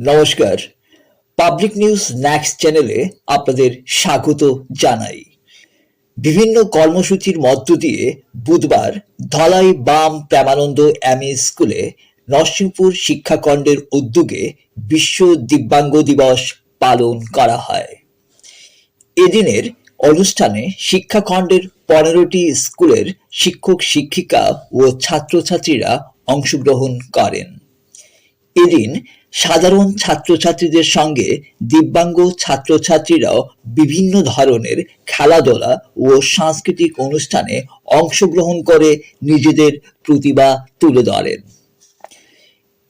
নমস্কার। Public news next চ্যানেলে আপনাদের স্বাগত জানাই। বিভিন্ন কর্মসূচির মধ্য দিয়ে বুধবার ধলাই বাম প্রেমানন্দ এম স্কুলে নরসিংপুর শিক্ষাখণ্ডের উদ্যোগে বিশ্ব দিব্যাঙ্গ দিবস পালন করা হয়। এদিনের অনুষ্ঠানে শিক্ষাখণ্ডের পনেরোটি স্কুলের শিক্ষক শিক্ষিকা ও ছাত্রছাত্রীরা অংশগ্রহণ করেন। এদিন সাধারণ ছাত্রছাত্রীদের সঙ্গে দিব্যাঙ্গ ছাত্রছাত্রীরাও বিভিন্ন ধরনের খেলাধুলা ও সাংস্কৃতিক অনুষ্ঠানে অংশগ্রহণ করে নিজেদের প্রতিভা তুলে ধরেন।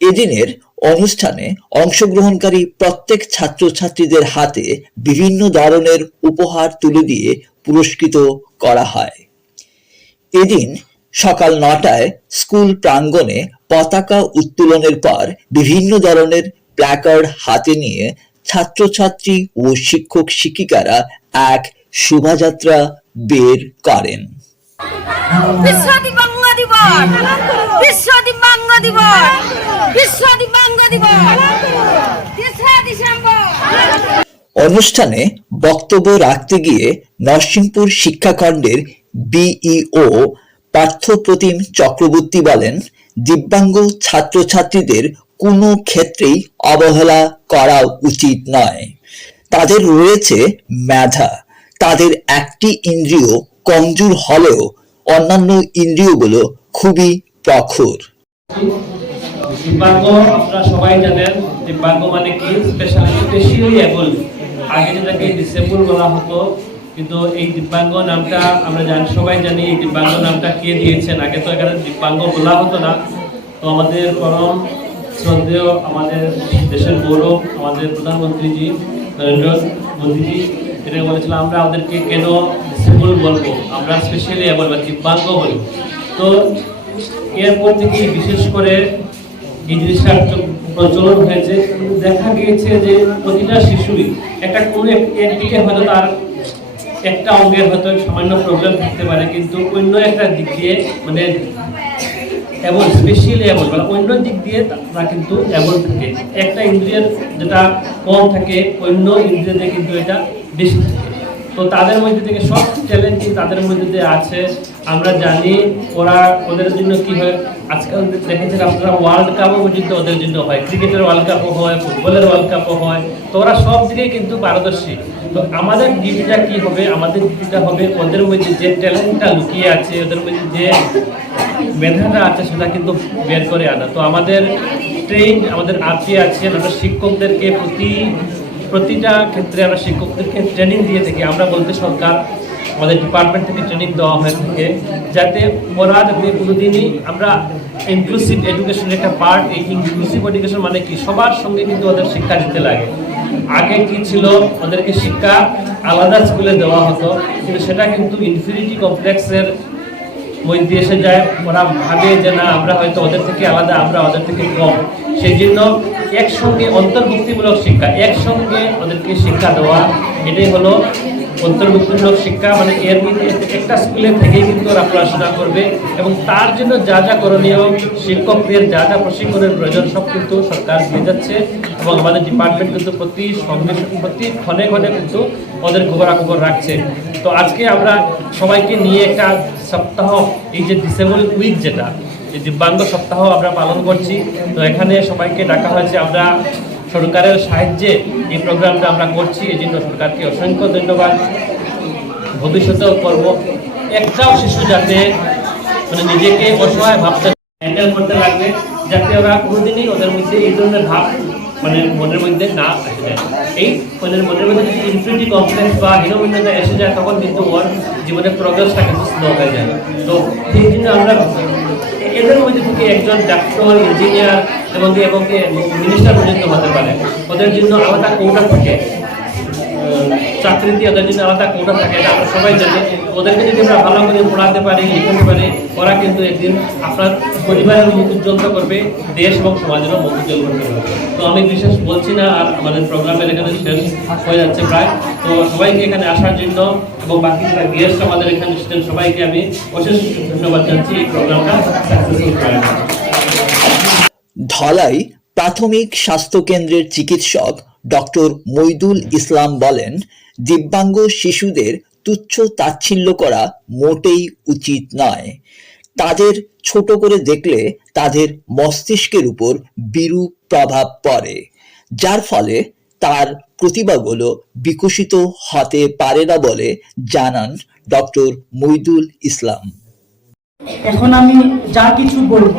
এদিনের অনুষ্ঠানে অংশগ্রহণকারী প্রত্যেক ছাত্রছাত্রীদের হাতে বিভিন্ন ধরনের উপহার তুলে দিয়ে পুরস্কৃত করা হয়। এদিন সকাল নটায় স্কুল প্রাঙ্গণে পতাকা উত্তোলনের পর বিভিন্ন ধরনের প্ল্যাকার্ড হাতে নিয়ে ছাত্রছাত্রী ও শিক্ষক শিক্ষিকারা এক শোভাযাত্রা বের করেন। বিশ্ব দিব্যাঙ্গ দিবস! বিশ্ব দিব্যাঙ্গ দিবস! বিশ্ব দিব্যাঙ্গ দিবস! অনুষ্ঠানে বক্তব্য রাখতে গিয়ে নরসিংপুর শিক্ষাখণ্ডের বিইও পার্থপ্রতিম চক্রবর্তী বলেন দিব্যাঙ্গ ছাত্রছাত্রীদের কোনো ক্ষেত্রেই অবহেলা করা উচিত নয়। তাদের রয়েছে মেধা। তাদের একটি ইন্দ্রিয় কমজোর হলেও অন্যান্য ইন্দ্রিয়গুলো খুবই প্রখর। দিব্যাঙ্গ, আপনারা সবাই জানেন, দিব্যাঙ্গ মানে কি? স্পেশালি এবল আগে যেটাকে ডিসেবল বলা হতো কিন্তু এই দিব্যাঙ্গ নামটা আমরা জানি, সবাই জানি এই দিব্যাঙ্গ নামটা কে দিয়েছেন? আগে তো এখানে দিব্যাঙ্গ বলা হতো না। তো আমাদের পরম শ্রদ্ধেয় আমাদের দেশের গৌরব, আমাদের প্রধানমন্ত্রীজি, নরেন্দ্র মোদীজি এটা বলেছিলাম আমরা আমাদেরকে কেন ডিসেবল বলব? আমরা স্পেশালি এবল বা দিব্যাঙ্গ বলি। তো এরপর থেকে বিশেষ করে এই জিনিসটা প্রচলন হয়েছে। দেখা গিয়েছে যে প্রতিটা শিশুই একটা কোনো এক- একদিকে হয়তো তার একটা অঙ্গের হয়তো সামান্য প্রবলেম থাকতে পারে, কিন্তু অন্য একটা দিক দিয়ে মানে এবং স্পেশালি এমন মানে অন্য দিক দিয়ে তারা কিন্তু এমন থাকে। একটা ইন্দ্রিয়ের যেটা কম থাকে, অন্য ইন্দ্রিয়তে কিন্তু এটা বেশি থাকে। তো তাদের মধ্যে থেকে সব চ্যালেঞ্জ তাদের মধ্যে আছে। আমরা জানি ওরা ওদের জন্য কি হয়। আজকাল দেখেছেন আপনারা ওয়ার্ল্ড কাপও পর্যন্ত ওদের জন্য হয়। ক্রিকেটের ওয়ার্ল্ড কাপও হয় ফুটবলের ওয়ার্ল্ড কাপও হয়। তো ওরা সব দিকে কিন্তু পারদর্শী। তো আমাদের ডিউটিটা কি হবে? আমাদের ডিউটিটা হবে ওদের মধ্যে যে ট্যালেন্টটা লুকিয়ে আছে, ওদের মধ্যে যে মেধাটা আছে, সেটা কিন্তু বের করে আনা। তো আমাদের ট্রেন আমাদের আপি আছেন আমরা শিক্ষকদেরকে প্রতি প্রতিটা ক্ষেত্রে আমরা শিক্ষকদেরকে ট্রেনিং দিয়ে থাকি। আমরা বলতে সরকার আমাদের ডিপার্টমেন্ট থেকে ট্রেনিং দেওয়া হয়ে থাকে, যাতে ওরা যাতে কোনোদিনই আমরা ইনক্লুসিভ এডুকেশনের একটা পার্ট এই ইনক্লুসিভ এডুকেশন মানে কি? সবার সঙ্গে কিন্তু ওদের শিক্ষা দিতে লাগে। আগে কি ছিল? ওদেরকে শিক্ষা আলাদা স্কুলে দেওয়া হতো, কিন্তু সেটা কিন্তু ইনফিনিটি কমপ্লেক্সের মধ্যে দেশে যায়, ওরা ভাবে যে না, আমরা হয়তো ওদের থেকে আলাদা, আমরা ওদের থেকে কম। সেই জন্য একসঙ্গে অন্তর্ভুক্তিমূলক শিক্ষা, একসঙ্গে ওদেরকে শিক্ষা দেওয়া এটাই হলো অন্তর্ভুক্তিমূলক শিক্ষা। মানে এর একটা স্কুলে থেকেই কিন্তু ওরা পড়াশোনা করবে এবং তার জন্য যা যা করণীয়, শিক্ষকদের যা যা প্রশিক্ষণের প্রয়োজন সব কিন্তু সরকার দিয়ে যাচ্ছে এবং আমাদের ডিপার্টমেন্ট কিন্তু প্রতি সঙ্গে প্রতি ক্ষণে ক্ষণে কিন্তু ওদের খবরাখবর রাখছে। তো আজকে আমরা সবাইকে নিয়ে একটা সপ্তাহ, এই যে ডিসেবল উইক যেটা দিব্যাঙ্গ সপ্তাহ আমরা পালন করছি। তো এখানে সবাইকে ডাকা হয়েছে। আমরা সরকারের সাহায্যে এই প্রোগ্রামটা আমরা করছি। এই জন্য সরকারকে অসংখ্য ধন্যবাদ। ভবিষ্যতেও করব। একটাও শিশু যাতে মানে নিজেকে অসহায় ভাবতে হ্যান্ডেল করতে লাগবে, যাতে ওরা কোনোদিনই ওদের মধ্যে এই ধরনের ভাব মানে মনের মধ্যে না আসে। যায় এই মানে মনের মধ্যে যদি ইনফিনিটি কমপ্লেক্স বা হীনমন্যতা এসে যায়, তখন কিন্তু ওর জীবনের প্রোগ্রেসটা কিন্তু স্লো হয়ে যায়। তো সেই জন্য আমরা এদের মধ্যে থেকে একজন ডাক্তার ইঞ্জিনিয়ার এবং এবং মিনিস্টার পর্যন্ত হতে পারে। ওদের জন্য আলাদা কোটা থাকে। চাকরিতে ওদের জন্য আলাদা কোটা থাকে এটা আমরা সবাই জানি। ওদেরকে যদি আমরা ভালো করে পড়াতে পারি, লিখাতে পারি, ওরা কিন্তু একদিন আপনার পরিবারের মুখ উজ্জ্বল করবে, দেশ এবং সমাজেরও মুখ উজ্জ্বল করতে পারবে তো আমি বিশেষ বলছি না, আর আমাদের প্রোগ্রামের এখানে শেষ হয়ে যাচ্ছে প্রায়। তো সবাইকে এখানে আসার জন্য এবং বাকি যারা গেস্ট আমাদের এখানে ছিলেন সবাইকে আমি অশেষ ধন্যবাদ জানাচ্ছি এই প্রোগ্রামটা সাকসেসফুল করার ধলাই প্রাথমিক স্বাস্থ্য কেন্দ্রের চিকিৎসক ডক্টর মইদুল ইসলাম বলেন, দিব্যাঙ্গ শিশুদের তুচ্ছ তাচ্ছিল্য করা মোটেই উচিত নয়। তাদের ছোট করে দেখলে তাদের মস্তিষ্কের উপর বিরূপ প্রভাব পড়ে, যার ফলে তার প্রতিভাগুলো বিকশিত হতে পারে না বলে জানান ডক্টর মইদুল ইসলাম। এখন আমি যা কিছু বলব,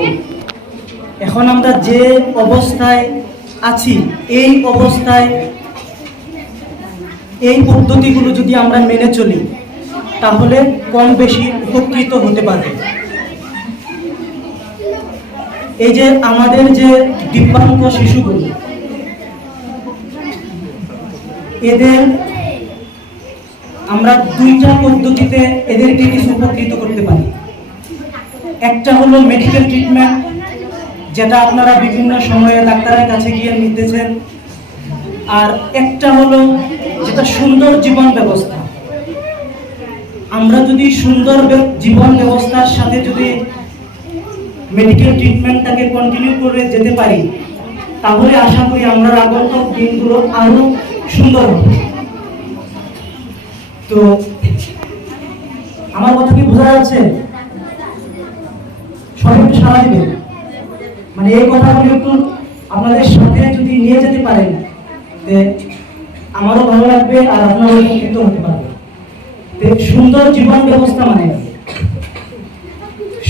এখন আমরা যে অবস্থায় আছি। এই অবস্থায় এই পদ্ধতিগুলো যদি আমরা মেনে চলি, তাহলে কম বেশি উপকৃত হতে পারে এই যে আমাদের যে দিব্যাঙ্গ শিশুগুলো, এদের আমরা দুইটা পদ্ধতিতে এদেরকে কিছু উপকৃত করতে পারি। একটা হলো মেডিকেল ট্রিটমেন্ট যেটা আপনারা বিভিন্ন সময়ে ডাক্তারের কাছে গিয়ে নিতেছেন। আর একটা হলো যেটা সুন্দর জীবন ব্যবস্থা। আমরা যদি সুন্দর জীবন ব্যবস্থার সাথে যদি মেডিকেল ট্রিটমেন্টটাকে কন্টিনিউ করে যেতে পারি, তাহলে আশা করি আমরা আগন্তুক দিনগুলো আরও সুন্দর হবে। তো, আমার কথা কি বোঝা যাচ্ছে? সবাই সাড়া দিবেন? মানে এই কথাগুলো একটু আপনাদের সাথে যদি নিয়ে যেতে পারেন আমারও ভালো লাগবে আর আপনারও উপকৃত হতে পারবে। সুন্দর জীবন ব্যবস্থা মানে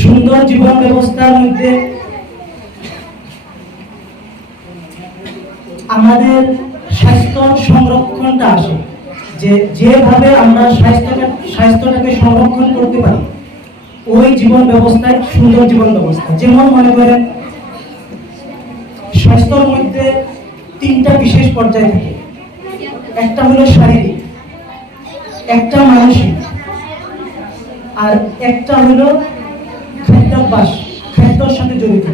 সুন্দর জীবন ব্যবস্থার মধ্যে আমাদের স্বাস্থ্য সংরক্ষণটা আসে। যে যেভাবে আমরা স্বাস্থ্যটা, স্বাস্থ্যটাকে সংরক্ষণ করতে পারি, ওই জীবন ব্যবস্থায় সুন্দর জীবন ব্যবস্থা। যেমন মনে করেন স্বাস্থ্যর মধ্যে তিনটা বিশেষ পর্যায় থাকে। একটা হলো শারীরিক, একটা মানসিক, আর একটা হলো খাদ্যাভ্যাস, খাদ্যর সাথে জড়িত।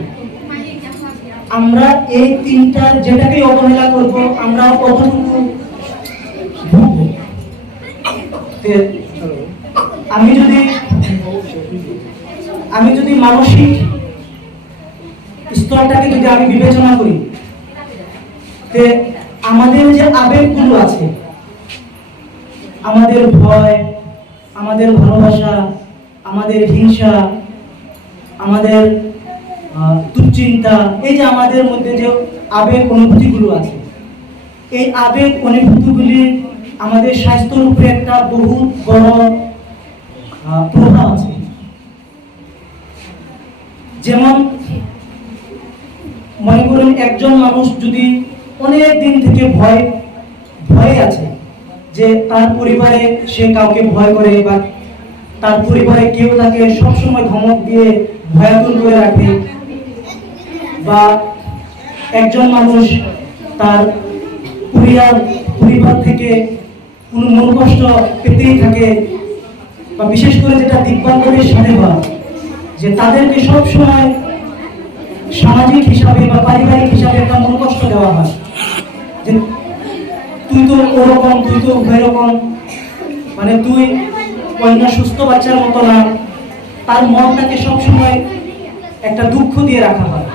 আমরা এই তিনটার যেটাকেই অবহেলা করব, আমরা কতটুকু আমি যদি আমি যদি মানসিক স্তরটাকে যদি আমি বিবেচনা করি, তে আমাদের যে আবেগগুলো আছে, আমাদের ভয়, আমাদের ভালোবাসা, আমাদের হিংসা, আমাদের দুশ্চিন্তা, এই যে আমাদের মধ্যে যে আবেগ অনুভূতিগুলো আছে, এই আবেগ অনুভূতিগুলি আমাদের স্বাস্থ্যের উপরে একটা বহু বড় প্রভাব আছে। যেমন মনে করেন একজন মানুষ যদি অনেক দিন থেকে ভয়, ভয়ে আছে যে তার পরিবারে সে কাউকে ভয় করে বা তার পরিবারে কেউ তাকে সবসময় ধমক দিয়ে ভয়াতুর করে রাখে বা একজন মানুষ তার পরিবার পরিবার থেকে কোনো মন কষ্ট পেতেই থাকে বা বিশেষ করে যেটা দিব্যাঙ্গদের সাথে হয় যে তাদেরকে সব সময় সামাজিক হিসাবে বা পারিবারিক হিসাবে একটা মনোকষ্ট দেওয়া হয়। যে তুই তো ওরকম, তুই তো এরকম মানে তুই অন্য সুস্থ বাচ্চার মতো না, তার মনটাকে সবসময় একটা দুঃখ দিয়ে রাখা হয়।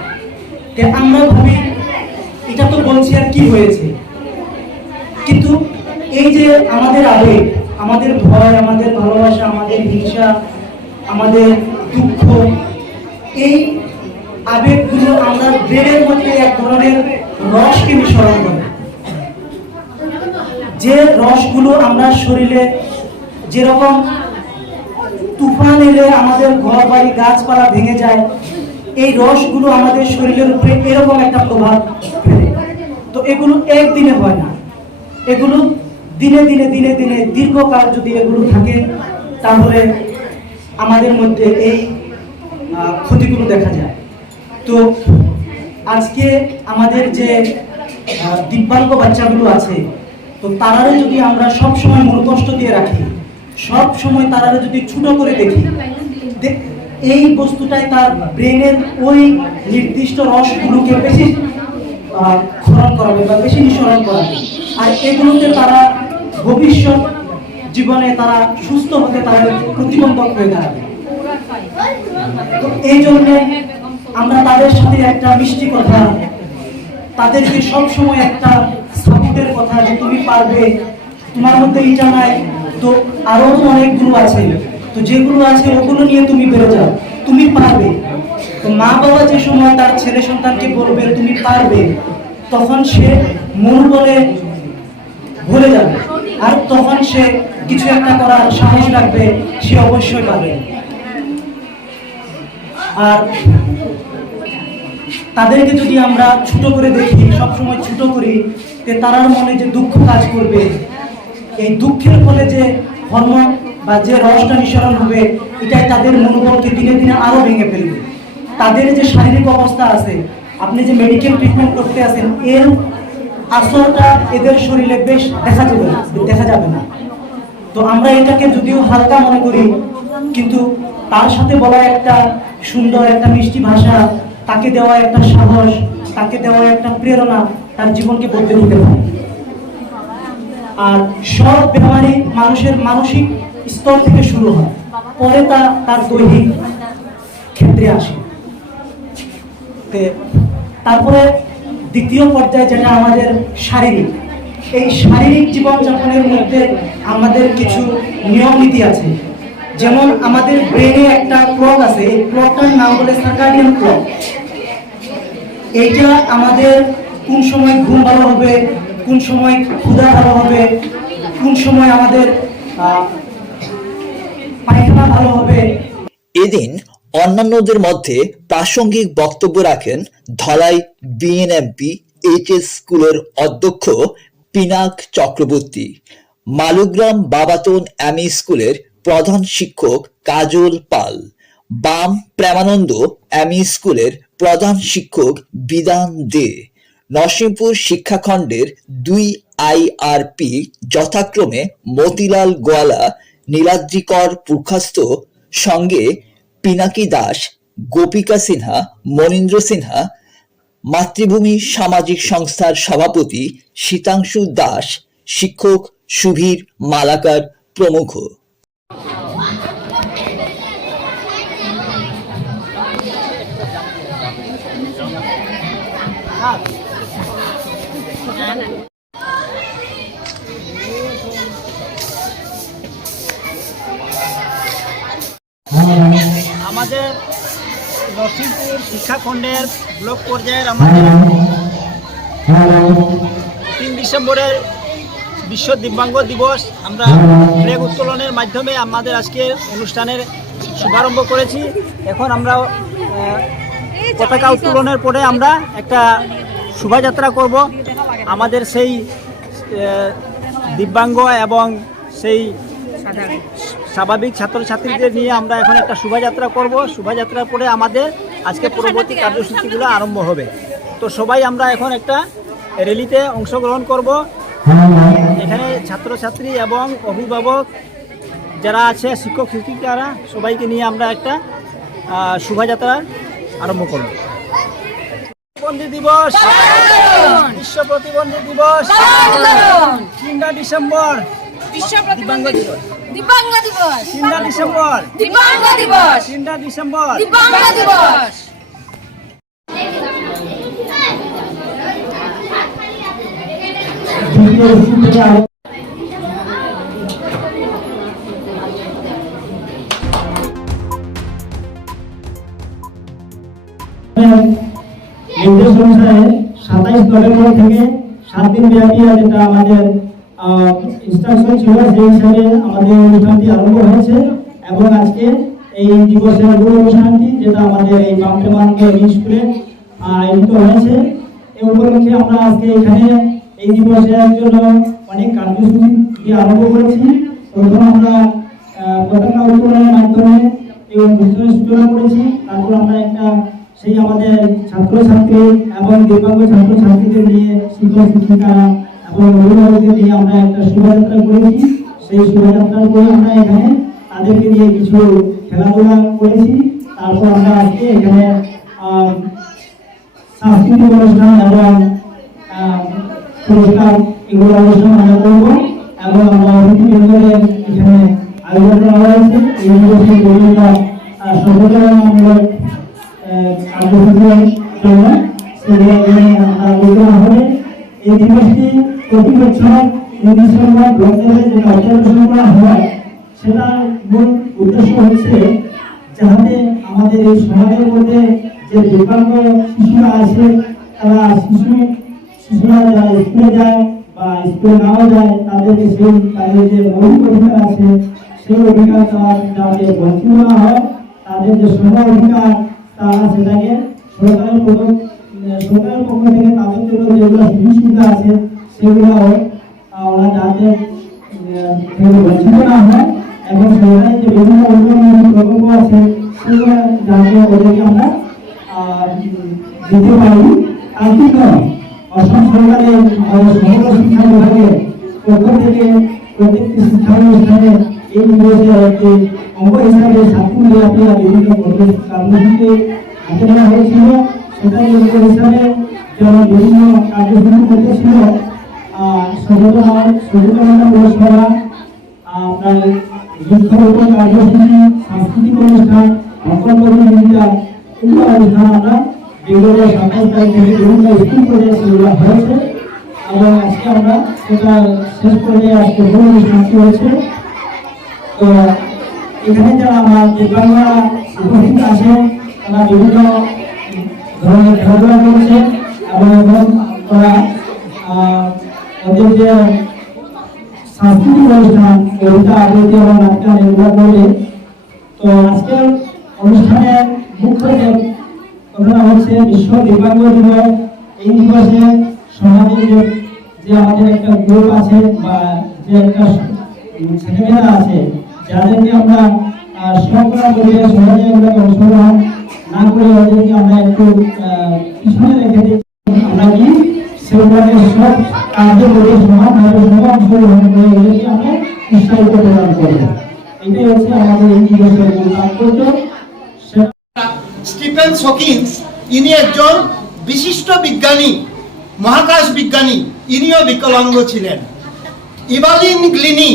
তে আমরা ভাবি, এটা তো বলছি আর কি হয়েছে। কিন্তু এই যে আমাদের আবেগ, আমাদের ভয়, আমাদের ভালোবাসা, আমাদের হিংসা, আমাদের দুঃখ, এই আবেগগুলো আমরা ব্রেনের মধ্যে এক ধরনের রসকে নিঃসরণ করে। যে রসগুলো আমরা শরীরে যেরকম তুফান এলে আমাদের ঘর বাড়ি, গাছপালা ভেঙে যায়, এই রসগুলো আমাদের শরীরের উপরে এরকম একটা প্রভাব তো এগুলো একদিনে হয় না। এগুলো দিনে দিনে দিনে দিনে, দীর্ঘকাল যদি এগুলো থাকে, তাহলে আমাদের মধ্যে এই ক্ষতিগুলো দেখা যায়। তো আজকে আমাদের যে দিব্যাঙ্গ বাচ্চাগুলো আছে, তো তারারও যদি আমরা সব সময় মনোকষ্ট দিয়ে রাখি সব সময় তারারে যদি ছোট করে দেখি এই বস্তুটাই তার ব্রেনের ওই নির্দিষ্ট রসগুলোকে বেশি ক্ষরণ করাবে বা বেশি নিঃসরণ করাবে। আর এগুলোতে তারা ভবিষ্যৎ জীবনে তারা সুস্থ হতে তারা প্রতিবন্ধক হয়ে দাঁড়াবে। তো এই জন্য আমরা তাদের সাথে একটা মিষ্টি কথা, তাদেরকে সবসময় একটা সাপোর্টের কথা যে তুমি পারবে। তোমার মধ্যে এটা নাই তো আরও তো অনেকগুলো আছে। তো যেগুলো আছে ওগুলো নিয়ে তুমি বেরো যাও। তুমি পারবে। তো মা বাবা যে সময় তার ছেলে সন্তানকে বলবে, তুমি পারবে, তখন সে মন বলে ভুলে যাবে। আর তখন সে কিছু একটা করার সাহস রাখবে, সে অবশ্যই পাবে আর তাদেরকে যদি আমরা ছোট করে দেখি, সবসময় ছোট করি, তে তারার মনে যে দুঃখ কাজ করবে, এই দুঃখের ফলে যে হরমোন বা যে রসটা নিঃসরণ হবে, এটাই তাদের মনোবলকে দিনে দিনে আরও ভেঙে ফেলবে। তাদের যে শারীরিক অবস্থা আছে, আপনি যে মেডিকেল ট্রিটমেন্ট করতে আছেন, এর আসরটা এদের শরীরে বেশ দেখা যাবে দেখা যাবে না। তো আমরা এটাকে যদিও হালকা মনে করি, কিন্তু তার সাথে বলা একটা সুন্দর একটা মিষ্টি ভাষা, তাকে দেওয়া একটা সাহস, তাকে দেওয়া একটা প্রেরণা তার জীবনকে বদলে দিতে পারে। আর সব বেমারি মানুষের মানসিক স্তর থেকে শুরু হয়, পরে তা তার দৈহিক ক্ষেত্রে আসে। তারপরে দ্বিতীয় পর্যায়ে যেটা আমাদের শারীরিক, এই শারীরিক জীবনযাপনের মধ্যে আমাদের কিছু নিয়ম নীতি আছে। যেমন আমাদের ব্রেনে একটা ক্লক আছে, এই ক্লকটার নাম বলে সার্কাডিয়ান ক্লক এইটা আমাদের কোন সময় ঘুম ভালো হবে, কোন সময় ক্ষুধা ভালো হবে, কোন সময় আমাদের পায়খানা ভালো হবে। এদিন অন্যান্যদের মধ্যে প্রাসঙ্গিক বক্তব্য রাখেন ধলাই বিএনএমপি এইচ এস স্কুলের অধ্যক্ষ পিনাক চক্রবর্তী। মালুগ্রাম বাবাতন এমই স্কুলের প্রধান শিক্ষক কাজল পাল। বাম প্রেমানন্দ এমই স্কুলের প্রধান শিক্ষক বিধান দে। নরসিংপুর শিক্ষাখণ্ডের দুই আইআরপি যথাক্রমে মতিলাল গোয়ালা, নীলাদ্রিকর পুরখাস্ত, সঙ্গে পিনাকি দাস, গোপিকা সিনহা, মনীন্দ্র সিনহা, মাতৃভূমি সামাজিক সংস্থার সভাপতি শীতাংশু দাস, শিক্ষক সুধীর মালাকার প্রমুখ। আমাদের নরসিংপুর শিক্ষাখণ্ডের ব্লক পর্যায়ের আমাদের তিন ডিসেম্বরের বিশ্ব দিব্যাঙ্গ দিবস আমরা ফ্ল্যাগ উত্তোলনের মাধ্যমে আমাদের আজকে অনুষ্ঠানের শুভারম্ভ করেছি। এখন আমরা পতাকা উত্তোলনের পরে আমরা একটা শোভাযাত্রা করব। আমাদের সেই দিব্যাঙ্গ এবং সেই স্বাভাবিক ছাত্রছাত্রীদের নিয়ে আমরা এখন একটা শোভাযাত্রা করব। শোভাযাত্রার পরে আমাদের আজকে পরবর্তী কার্যসূচিগুলো আরম্ভ হবে। তো সবাই আমরা এখন একটা র্যালিতে অংশগ্রহণ করব। এখানে ছাত্রছাত্রী এবং অভিভাবক যারা আছে শিক্ষক শিক্ষিকারা সবাইকে নিয়ে আমরা একটা শোভাযাত্রা আরম্ভ করব। প্রতিবন্ধী দিবস! বিশ্ব প্রতিবন্ধী দিবস! তিনটা ডিসেম্বর! দিব্যাঙ্গ দিবস। দিবস। তিনটা ডিসেম্বর। দিবস। তিনটা ডিসেম্বর। দিবস নির্দেশ অনুসারে সাতাইশ নভেম্বর থেকে সাত দিন ব্যাপী যেটা আমাদের ইনস্ট্রাকশন ছিল, সেই হিসাবে আমাদের অনুষ্ঠানটি আরম্ভ হয়েছে এবং আজকে এই দিবসের মূল অনুষ্ঠানটি, যেটা আমাদের এই বামপ্রেমানন্দ স্কুলে আয়োজিত হয়েছে। এই উপলক্ষে আমরা আজকে এখানে এই দিবসের জন্য অনেক কার্যসূচি আরম্ভ করেছি। প্রথম আমরা পতাকা উত্তোলনের মাধ্যমে এই অনুষ্ঠানের সূচনা করেছি। তারপর আমরা একটা সেই আমাদের ছাত্রছাত্রী এবং দিব্যাঙ্গ ছাত্রছাত্রীদের নিয়ে শিক্ষক শিক্ষিকারা এবং আমরা একটা শোভাযাত্রা করেছি। সেই শোভাযাত্রার পরে আমরা এখানে তাদেরকে নিয়ে কিছু খেলাধুলা করেছি। তারপর আমরা আজকে এখানে সাংস্কৃতিক অনুষ্ঠান এবং পুরস্কার এগুলো অনুষ্ঠান আমরা করব এবং আমরা এখানে আয়োজন করা হয়েছে। এই এখানে আমরা আলোচনা প্রতি বছর এই ডিসেম্বর গ্রন্থাগারে যে অবজারভেশন করা হয় সেটা মূল উদ্দেশ্য হচ্ছে যাতে আমাদের এই সমাজের মধ্যে যে দিব্যাঙ্গ শিশুরা আছে, তারা শিশু, শিশুরা যারা স্কুলে যায় বা স্কুলে নাও যায়, তাদেরকে সেই তাদের যে মৌলিক অধিকার আছে, সেই অধিকার তারা যাতে বঞ্চিত না হয়, তাদের যে সম অধিকার, তারা সেটাকে সরকারের সরকারের পক্ষ থেকে তাদের জন্য যেগুলো সুযোগ সুবিধা আছে সেগুলো আহ, ওরা যাতে বঞ্চিত না হয় এবং বিভিন্ন উন্নয়নমূলক আছে সেগুলো যাতে ওদেরকে আমরা দিতে পারি। তার জন্য অসম সরকারের থেকে প্রত্যেকটি শিক্ষা অনুষ্ঠানে এই দিবসের একটি হিসাবে ছাত্র বিভিন্ন কর্ম- হাতে নেওয়া হয়েছিল। হিসাবে যেমন বিভিন্ন আহ, সচেতন সচেতনতা পৌরসভা আপনার বৃক্ষরোপণ কার্যসূচি সাংস্কৃতিক অনুষ্ঠান অঙ্কন প্রতিযোগিতা এগুলো অনুষ্ঠান আমরা বিগত সাতাশ তারিখ থেকে বিভিন্ন স্কুল পর্যায়ে সেগুলো হয়েছে। এবং আজকে আমরা সেটা শেষ পর্যায়ে আজকে মূল অনুষ্ঠানটি হয়েছে তো এখানে যারা আমার দিব্যাঙ্গরা উপস্থিত আছেন তারা বিভিন্ন ধরনের খেলাধুলা করছে এবং তারা যে সাংস্কৃতিক অনুষ্ঠান কবিতা আবৃত্তি এবং নাটকান এগুলো করবে। তো আজকের অনুষ্ঠানের মুখ্য হচ্ছে এই দিবসে সমাজের যে আমাদের একটা গ্রুপ আছে বা যে একটা ছেলেমেয়েরা আছে, যাদেরকে আমরা শোকরা করে সমাজে এগুলোকে অংশগ্রহণ না করে ওদেরকে আমরা একটু আমরা কি স্টিফেন হকিন্স, ইনি একজন বিশিষ্ট বিজ্ঞানী, মহাকাশ বিজ্ঞানী, ইনিও বিকলাঙ্গ ছিলেন। ইভালিন গ্লিনি,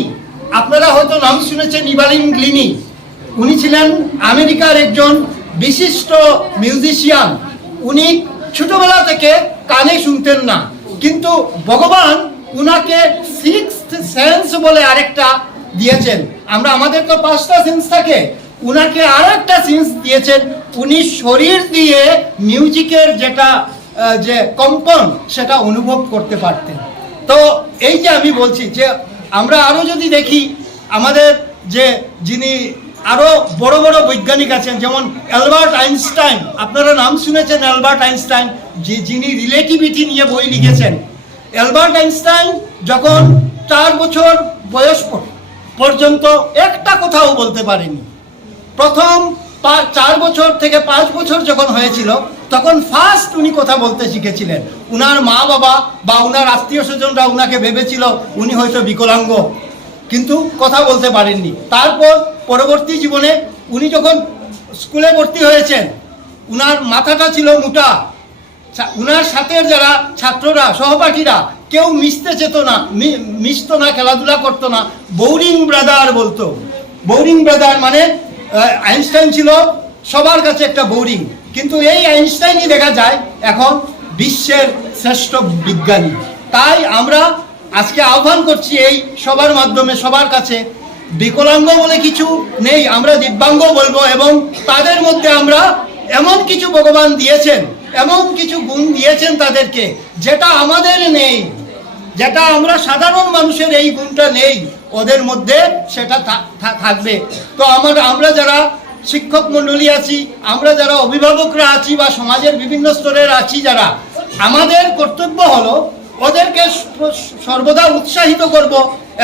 আপনারা হয়তো নাম শুনেছেন ইভালিন গ্লিনি। উনি ছিলেন আমেরিকার একজন বিশিষ্ট মিউজিশিয়ান। উনি ছোটবেলা থেকে কানে শুনতেন না। কিন্তু ভগবান উনাকে সিক্স সেন্স বলে আরেকটা দিয়েছেন। আমরা, আমাদের তো পাঁচটা সেন্স থাকে। উনাকে আর একটা সেন্স দিয়েছেন। উনি শরীর দিয়ে মিউজিকের যেটা যে কম্পন, সেটা অনুভব করতে পারতেন। তো এই যে আমি বলছি যে আমরা আরও যদি দেখি, আমাদের যে যিনি আরও বড় বড় বৈজ্ঞানিক আছেন, যেমন অ্যালবার্ট আইনস্টাইন। আপনারা নাম শুনেছেন অ্যালবার্ট আইনস্টাইন, যে যিনি রিলেটিভিটি নিয়ে বই লিখেছেন। অ্যালবার্ট আইনস্টাইন যখন চার বছর বয়স পর্যন্ত একটা কথাও বলতে পারেনি প্রথম চার বছর থেকে পাঁচ বছর যখন হয়েছিল, তখন ফার্স্ট উনি কথা বলতে শিখেছিলেন। উনার মা বাবা বা উনার আত্মীয় স্বজনরা উনাকে ভেবেছিল, উনি হয়তো বিকলাঙ্গ। কিন্তু কথা বলতে পারেননি। তারপর পরবর্তী জীবনে উনি যখন স্কুলে ভর্তি হয়েছেন, উনার মাথাটা ছিল মোটা। উনার সাথে যারা ছাত্ররা, সহপাঠীরা, কেউ মিশতে যেত না মিশতো না, খেলাধুলা করতো না। বোরিং ব্রাদার বলতো। বোরিং ব্রাদার মানে আইনস্টাইন ছিল সবার কাছে একটা বোরিং কিন্তু এই আইনস্টাইনই দেখা যায় এখন বিশ্বের শ্রেষ্ঠ বিজ্ঞানী। তাই আমরা আজকে আহ্বান করছি এই সবার মাধ্যমে সবার কাছে। বিকলাঙ্গ বলে কিছু নেই, আমরা দিব্যাঙ্গ বলব এবং তাদের মধ্যে আমরা এমন কিছু ভগবান দিয়েছেন, এমন কিছু গুণ দিয়েছেন তাদেরকে, যেটা আমাদের নেই, যেটা আমরা সাধারণ মানুষের এই গুণটা নেই, ওদের মধ্যে সেটা থাকবে। তো আমার, আমরা যারা শিক্ষক মণ্ডলী আছি, আমরা যারা অভিভাবকরা আছি বা সমাজের বিভিন্ন স্তরের আছি যারা, আমাদের কর্তব্য হলো ওদেরকে সর্বদা উৎসাহিত করব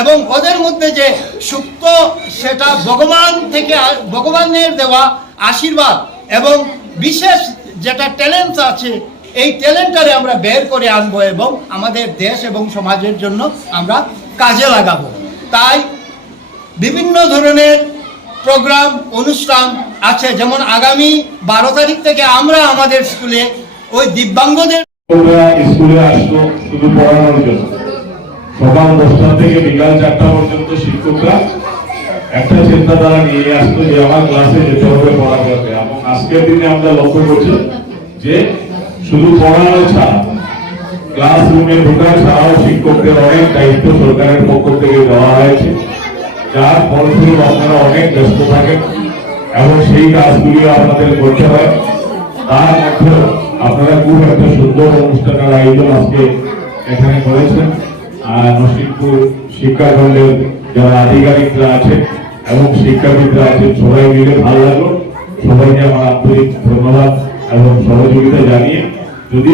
এবং ওদের মধ্যে যে সুপ্ত, সেটা ভগবান থেকে ভগবানের দেওয়া আশীর্বাদ এবং বিশেষ যেটা ট্যালেন্ট আছে, এই ট্যালেন্টটারে আমরা বের করে আনব এবং আমাদের দেশ এবং সমাজের জন্য আমরা কাজে লাগাবো। তাই বিভিন্ন ধরনের প্রোগ্রাম অনুষ্ঠান আছে। যেমন আগামী বারো তারিখ থেকে আমরা আমাদের স্কুলে ওই দিব্যাঙ্গদের স্কুলে আসতো শুধু পড়ানোর জন্য। সকাল দশটা থেকে বিকাল চারটা পর্যন্ত শিক্ষকরা একটা চিন্তাধারা নিয়ে আসতো যে আমার ক্লাসে যেতে হবে পড়া করতে এবং আজকের দিনে আমরা লক্ষ্য করছি যে শুধু পড়ানো ছাড়া, ক্লাসরুমে ঢোকা ছাড়াও শিক্ষকদের অনেক দায়িত্ব সরকারের পক্ষ থেকে দেওয়া হয়েছে। যার ফলস্বরূপ আপনারা অনেক ব্যস্ত থাকেন এবং সেই কাজগুলি আপনাদের করতে হয়। তার মধ্যেও আপনারা খুব একটা সুন্দর অনুষ্ঠানের আয়োজন আজকে এখানে করেছেন। আর নসিবপুর শিক্ষাখণ্ডের যারা আধিকারিকরা আছে এবং শিক্ষাবিদরা আছে সবাই মিলে ভালো লাগল। সবাইকে আমার আন্তরিক ধন্যবাদ এবং সহযোগিতা জানিয়ে যদি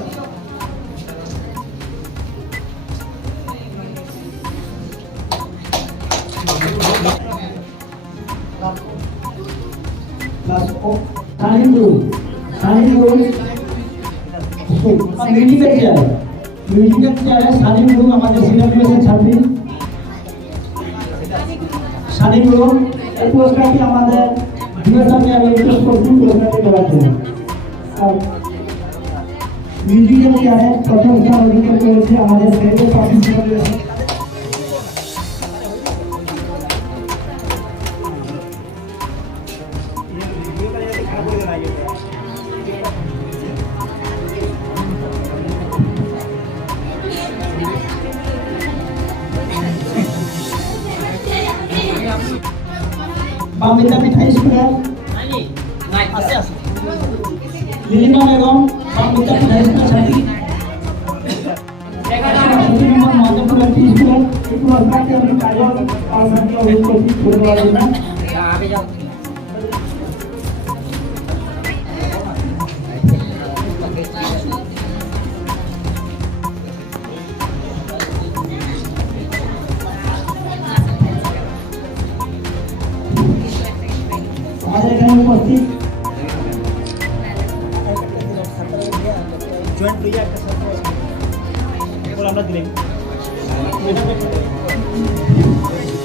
মিস করে সানিন্দু সানিন্দু মিউজিকের চেয়ার মিউজিকের চেয়ারে সানিন্দু আমাদের সিনিয়র ছাত্রী। স্বাধীনগুলো এই পুরস্কারটি আমাদের বিবেচনাকে আমি রিকোয়েস্ট করছি পুরস্কারটি দেওয়ার জন্য। আর চেয়ারে প্রথম স্থান অধিকার করেছে আমাদের সেক্রেটারি পার্টিসিপেন্ট বামিতা মিঠাই স্কুলের লিলিমা বেগম বামিতা মিঠাই স্কুলের একটি স্কুলের